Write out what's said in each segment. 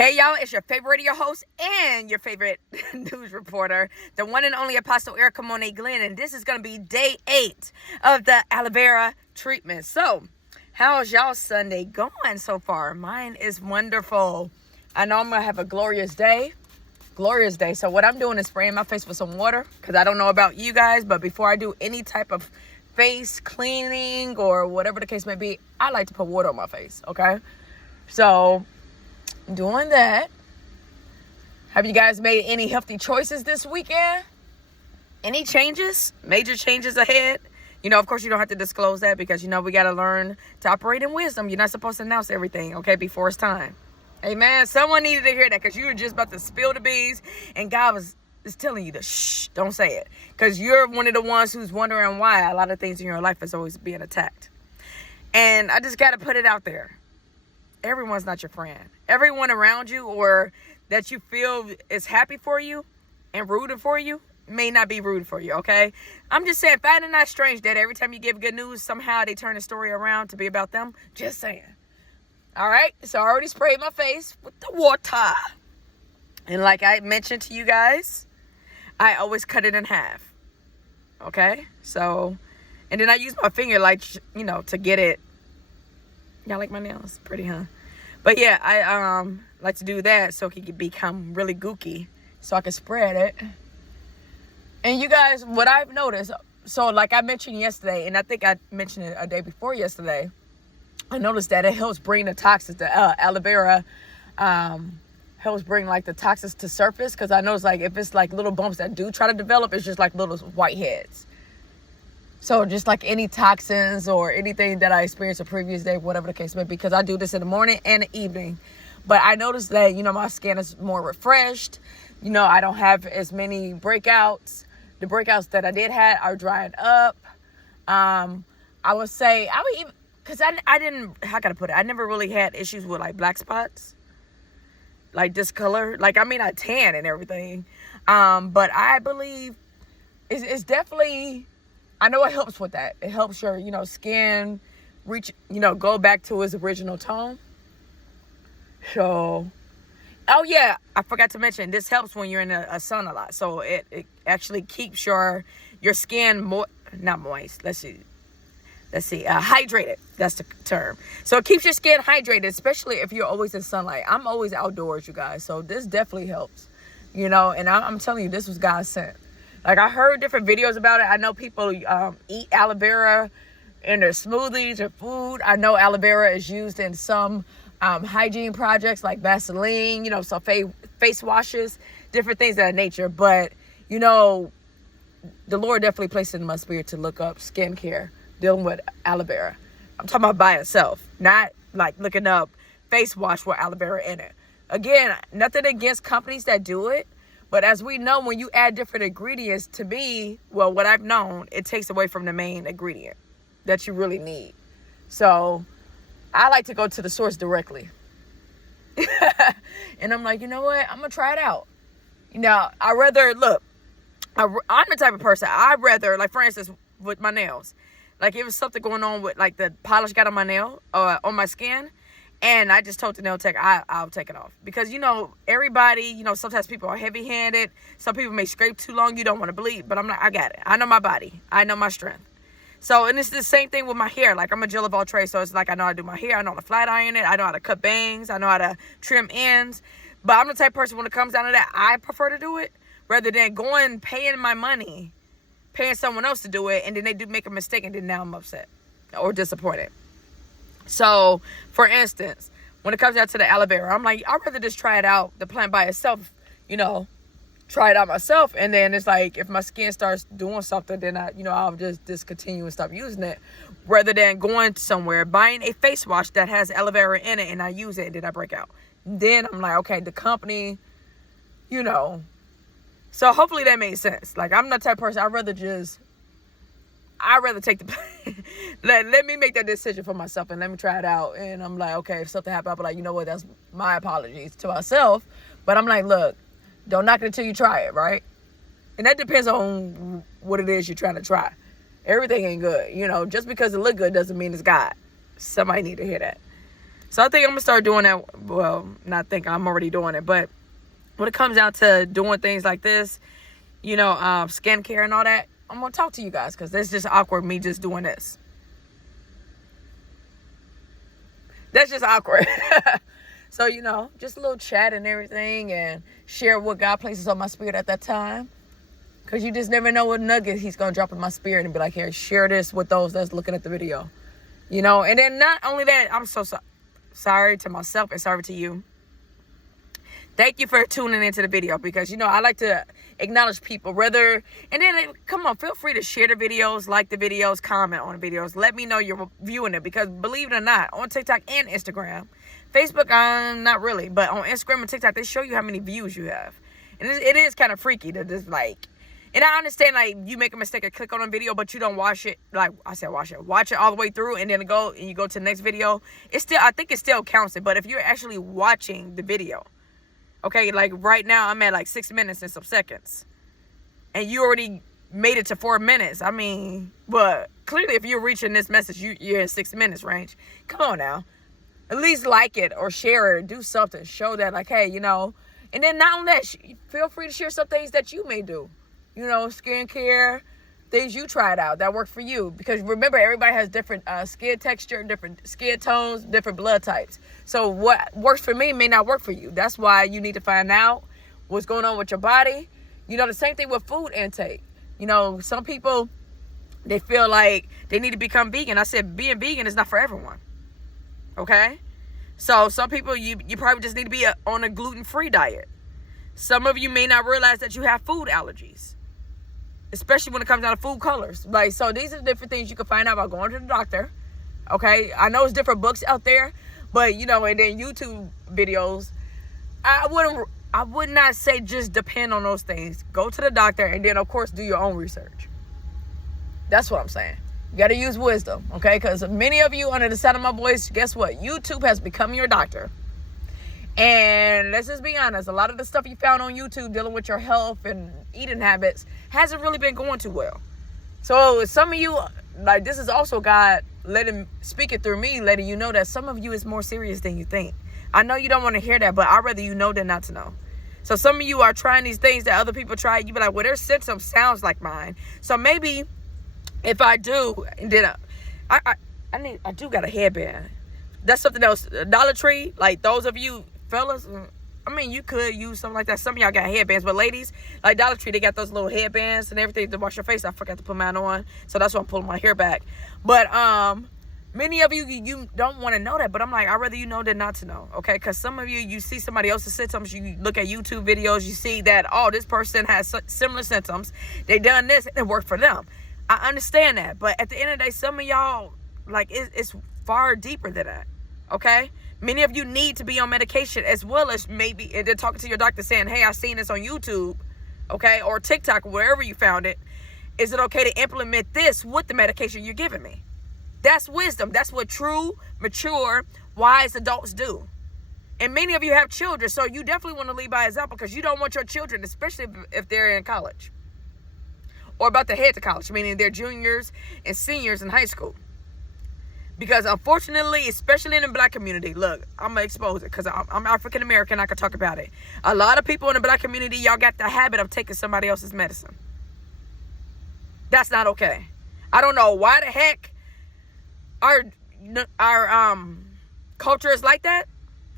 Hey y'all, it's your favorite radio host and your favorite news reporter, the one and only Apostle Erica Monet Glenn, and this is going to be day 8 of the Aloe Vera treatment. So, how's y'all Sunday going so far? Mine is wonderful. I know I'm going to have a glorious day. So what I'm doing is spraying my face with some water, because I don't know about you guys, but before I do any type of face cleaning or whatever the case may be, I like to put water on my face, okay? So doing that. Have you guys made any healthy choices this weekend? Any changes? Major changes ahead? Of course, you don't have to disclose that because, we got to learn to operate in wisdom. You're not supposed to announce everything, okay, before it's time. Amen. Someone needed to hear that because you were just about to spill the beans and God is telling you to shh, don't say it. Because you're one of the ones who's wondering why a lot of things in your life is always being attacked. And I just got to put it out there. Everyone's not your friend. Everyone around you or that you feel is happy for you and rooting for you may not be rooting for you, okay? I'm just saying, find it not strange that every time you give good news, somehow they turn the story around to be about them. Just saying. All right? So I already sprayed my face with the water. And like I mentioned to you guys, I always cut it in half. Okay? So, and then I use my finger to get it. Y'all like my nails? Pretty, huh? But yeah, I like to do that so it can become really gooky so I can spread it. And you guys, what I've noticed, so like I mentioned yesterday, and I think I mentioned it a day before yesterday, I noticed that it helps bring the toxins, the aloe vera helps bring like the toxins to surface, because I noticed like if it's like little bumps that do try to develop, it's just like little white heads. So just like any toxins or anything that I experienced the previous day, whatever the case may be, because I do this in the morning and the evening. But I noticed that, my skin is more refreshed. I don't have as many breakouts. The breakouts that I did have are drying up. I would say, because I didn't, how can I put it? I never really had issues with like black spots, like discolor. I tan and everything. But I believe it's definitely, I know it helps with that. It helps your, skin reach, go back to its original tone. So, oh yeah, I forgot to mention, this helps when you're in a sun a lot. So it actually keeps your skin not moist. Let's see, hydrated. That's the term. So it keeps your skin hydrated, especially if you're always in sunlight. I'm always outdoors, you guys. So this definitely helps, and I'm telling you, this was God sent. Like, I heard different videos about it. I know people eat aloe vera in their smoothies or food. I know aloe vera is used in some hygiene projects like Vaseline, so face washes, different things of that nature. But, the Lord definitely placed it in my spirit to look up skincare dealing with aloe vera. I'm talking about by itself, not like looking up face wash with aloe vera in it. Again, nothing against companies that do it. But as we know, when you add different ingredients, to me, well, what I've known, it takes away from the main ingredient that you really need. So I like to go to the source directly. And I'm like, you know what? I'm going to try it out. I rather, look, I'm the type of person, I'd rather, like, for instance, with my nails. Like, if it's something going on with, like, the polish got on my nail, on my skin, and I just told the nail tech, I'll take it off. Because, everybody, sometimes people are heavy-handed. Some people may scrape too long. You don't want to bleed. But I'm like, I got it. I know my body. I know my strength. So, and it's the same thing with my hair. Like, I'm a jill of all trades. So, it's like I know how to do my hair. I know how to flat iron it. I know how to cut bangs. I know how to trim ends. But I'm the type of person, when it comes down to that, I prefer to do it rather than paying my money, paying someone else to do it, and then they do make a mistake, and then now I'm upset or disappointed. So, for instance, when it comes down to the aloe vera, I'm like, I'd rather just try it out, the plant by itself, try it out myself. And then it's like, if my skin starts doing something, then I'll just discontinue and stop using it, rather than going somewhere, buying a face wash that has aloe vera in it, and I use it, and then I break out. Then I'm like, okay, the company, So hopefully that made sense. Like, I'm not the type of person, I'd rather take the let me make that decision for myself and let me try it out. And I'm like, okay, if something happens, I'll be like, you know what, that's my apologies to myself. But I'm like, look, don't knock it until you try it, right? And that depends on what it is you're trying to try. Everything ain't good. Just because it look good doesn't mean it's God. Somebody need to hear that. So I think I'm going to start doing that. Well, not think, I'm already doing it. But when it comes down to doing things like this, you know, skincare and all that, I'm going to talk to you guys because it's just awkward me just doing this. That's just awkward. So, you know, just a little chat and everything and share what God places on my spirit at that time. Because you just never know what nugget he's going to drop in my spirit and be like, here, share this with those that's looking at the video. You know, and then not only that, I'm so sorry to myself and sorry to you. Thank you for tuning into the video because, you know, I like to acknowledge people. And then, come on, feel free to share the videos, like the videos, comment on the videos. Let me know you're viewing it because, believe it or not, on TikTok and Instagram, Facebook, not really, but on Instagram and TikTok, they show you how many views you have. And it is kind of freaky to just, like, and I understand, like, you make a mistake and click on a video, but you don't watch it. Like, I said watch it all the way through, and then you go to the next video. I think it still counts it, but if you're actually watching the video, okay, like right now I'm at like 6 minutes and some seconds. And you already made it to 4 minutes. I mean, but clearly if you're reaching this message, you're in 6 minutes range. Come on now. At least like it or share it. Do something. Show that like, hey, you know. And then not only that, feel free to share some things that you may do. You know, skincare, things you tried out that work for you. Because remember, everybody has different skin texture, different skin tones, different blood types. So what works for me may not work for you. That's why you need to find out what's going on with your body. You know, the same thing with food intake. You know, some people, they feel like they need to become vegan. I said being vegan is not for everyone. Okay? So some people, you probably just need to be on a gluten-free diet. Some of you may not realize that you have food allergies. Especially when it comes down to food colors. Like, so these are the different things you can find out by going to the doctor. Okay? I know it's different books out there. But, you know, and then YouTube videos. I would not say just depend on those things. Go to the doctor and then, of course, do your own research. That's what I'm saying. You got to use wisdom, okay? Because many of you, under the sound of my voice, guess what? YouTube has become your doctor. And let's just be honest. A lot of the stuff you found on YouTube dealing with your health and eating habits hasn't really been going too well. So some of you, like, this is also God speaking through me, letting you know that some of you is more serious than you think. I know you don't want to hear that, but I'd rather you know than not to know. So some of you are trying these things that other people try. You be like, well, their symptoms sounds like mine. So maybe if I do, then I do got a headband. That's something else. Dollar Tree, like those of you fellas, I mean, you could use something like that. Some of y'all got headbands, but ladies, like Dollar Tree, they got those little headbands and everything to wash your face. I forgot to put mine on, so that's why I'm pulling my hair back. But many of you don't want to know that, but I'm like, I'd rather you know than not to know, okay? Because some of you see somebody else's symptoms, you look at YouTube videos, you see that, oh, this person has similar symptoms. They done this, and it worked for them. I understand that, but at the end of the day, some of y'all, like, it's far deeper than that, okay? Many of you need to be on medication as well as maybe, and then talking to your doctor saying, hey, I seen this on YouTube, okay, or TikTok, wherever you found it. Is it okay to implement this with the medication you're giving me? That's wisdom. That's what true, mature, wise adults do. And many of you have children, so you definitely want to lead by example because you don't want your children, especially if they're in college or about to head to college, meaning they're juniors and seniors in high school. Because unfortunately, especially in the black community, look, I'm going to expose it because I'm African American. I can talk about it. A lot of people in the black community, y'all got the habit of taking somebody else's medicine. That's not okay. I don't know why the heck our culture is like that.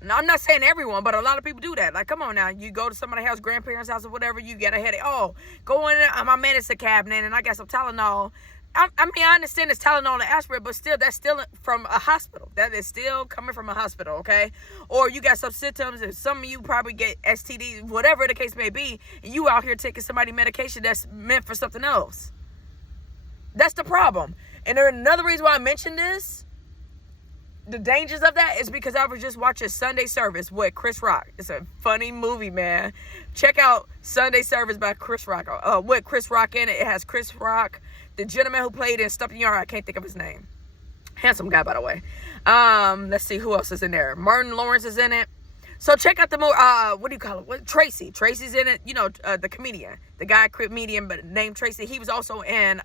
Now, I'm not saying everyone, but a lot of people do that. Like, come on now. You go to somebody's house, grandparents' house or whatever, you get a headache. Oh, go in my medicine cabinet and I got some Tylenol. I mean, I understand it's Tylenol and aspirin, but still, that's still from a hospital. That is still coming from a hospital, okay? Or you got some symptoms, and some of you probably get STDs, whatever the case may be, and you out here taking somebody medication that's meant for something else. That's the problem. And another reason why I mentioned this, the dangers of that, is because I was just watching Sunday Service with Chris Rock. It's a funny movie, man. Check out Sunday Service by Chris Rock. With Chris Rock in it. It has Chris Rock, the gentleman who played in Stumped in Yard. I can't think of his name. Handsome guy, by the way. Let's see who else is in there. Martin Lawrence is in it. So check out the movie. What do you call it? Tracy. Tracy's in it. You know, the comedian, the guy comedian, but named Tracy. He was also in.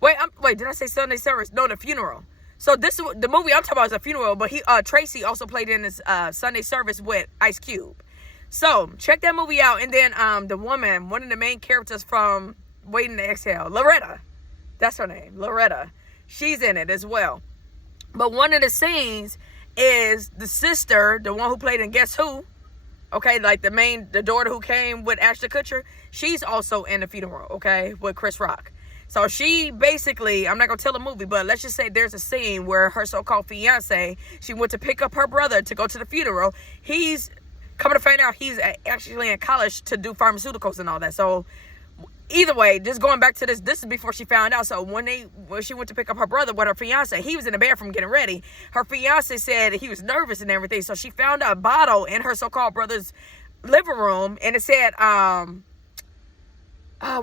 Wait, did I say Sunday Service? No, The Funeral. So this is the movie I'm talking about is a funeral, but Tracy also played in this Sunday service with Ice Cube. So check that movie out. And then the woman, one of the main characters from Waiting to Exhale, Loretta. That's her name, Loretta. She's in it as well. But one of the scenes is the sister, the one who played in Guess Who, okay, like the daughter who came with Ashton Kutcher, she's also in the funeral, okay, with Chris Rock. So she basically, I'm not going to tell the movie, but let's just say there's a scene where her so-called fiance, she went to pick up her brother to go to the funeral. He's coming to find out he's actually in college to do pharmaceuticals and all that. So either way, just going back to this is before she found out. So when she went to pick up her brother with her fiance, he was in the bathroom getting ready. Her fiance said he was nervous and everything. So she found a bottle in her so-called brother's living room, and it said,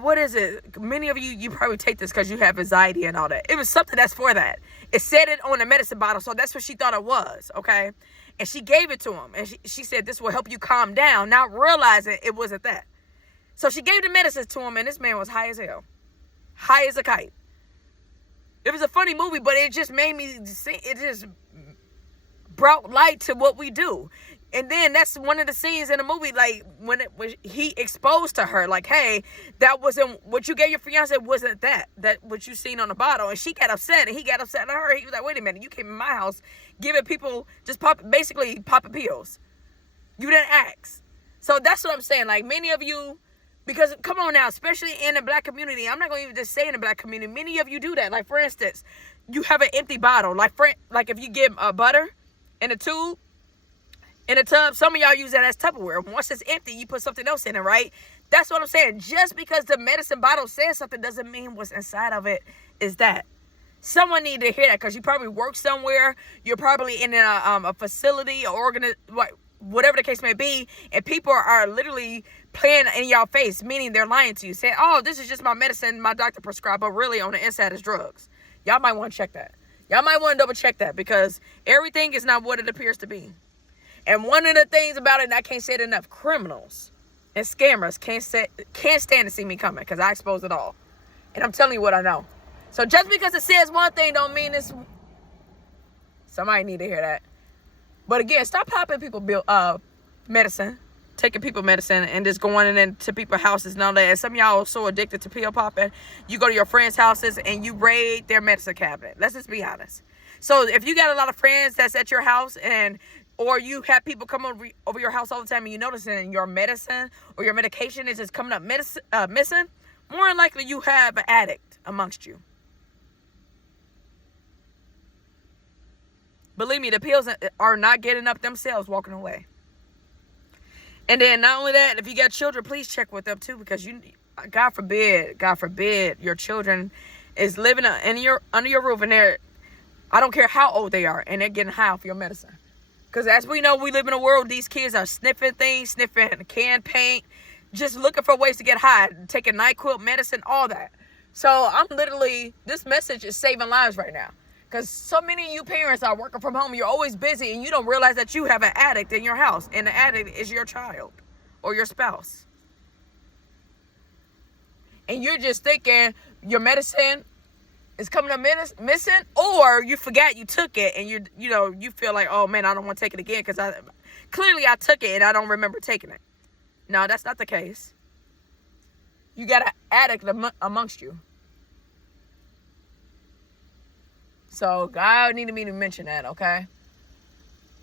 what is it? Many of you probably take this because you have anxiety and all that. It was something that's for that. It said it on the medicine bottle, so that's what she thought it was, okay? And she gave it to him, and she said, this will help you calm down, not realizing it wasn't that. So she gave the medicine to him, and this man was high as hell. High as a kite. It was a funny movie, but it just made me see, it just brought light to what we do. And then that's one of the scenes in the movie, like, when he exposed to her, like, hey, that wasn't, what you gave your fiance wasn't that what you seen on the bottle. And she got upset, and he got upset at her. He was like, wait a minute, you came in my house giving people, just basically popping pills. You didn't ask. So that's what I'm saying. Like, many of you, because come on now, especially in the black community, I'm not going to even just say in the black community, many of you do that. Like, for instance, you have an empty bottle. Like if you give butter in a tube, in a tub, some of y'all use that as Tupperware. Once it's empty, you put something else in it, right? That's what I'm saying. Just because the medicine bottle says something doesn't mean what's inside of it is that. Someone need to hear that, because you probably work somewhere. You're probably in a facility or whatever the case may be, and people are literally playing in y'all face, meaning they're lying to you, saying, oh, this is just my medicine my doctor prescribed, but really on the inside is drugs. Y'all might want to check that. Y'all might want to double check that, because everything is not what it appears to be. And one of the things about it, and I can't say it enough, criminals and scammers can't stand to see me coming, because I expose it all. And I'm telling you what I know. So just because it says one thing don't mean it's... Somebody need to hear that. But again, stop popping people medicine, taking people medicine, and just going into people's houses and all that. And some of y'all are so addicted to pill popping, you go to your friends' houses and you raid their medicine cabinet. Let's just be honest. So if you got a lot of friends that's at your house, or you have people come over your house all the time, and you notice that your medicine or your medication is just coming up missing, more than likely you have an addict amongst you. Believe me, the pills are not getting up themselves walking away. And then not only that, if you got children, please check with them too, because God forbid, your children is living under your roof, and I don't care how old they are, and they're getting high off your medicine. Because as we know, we live in a world, these kids are sniffing things, sniffing can paint, just looking for ways to get high, taking NyQuil medicine, all that. So this message is saving lives right now. Because so many of you parents are working from home. You're always busy, and you don't realize that you have an addict in your house. And the addict is your child or your spouse. And you're just thinking your medicine is coming up missing, or you forgot you took it, and you feel like, oh man, I don't want to take it again because clearly I took it and I don't remember taking it. No, that's not the case. You got an addict amongst you. So God needed me to mention that, okay?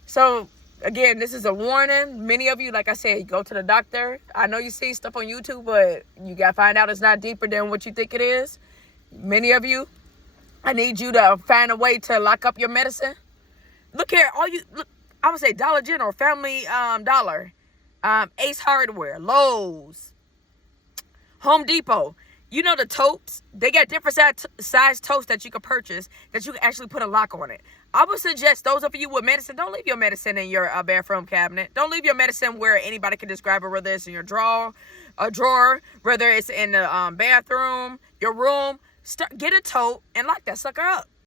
So again, this is a warning. Many of you, like I said, go to the doctor. I know you see stuff on YouTube, but you got to find out it's not deeper than what you think it is. Many of you, I need you to find a way to lock up your medicine. Look here, I would say Dollar General, Family Dollar, Ace Hardware, Lowe's, Home Depot. You know the totes? They got different size totes that you can purchase that you can actually put a lock on it. I would suggest those of you with medicine, don't leave your medicine in your bathroom cabinet. Don't leave your medicine where anybody can describe it, whether it's in your drawer, whether it's in the bathroom, your room. Get a tote and lock that sucker up.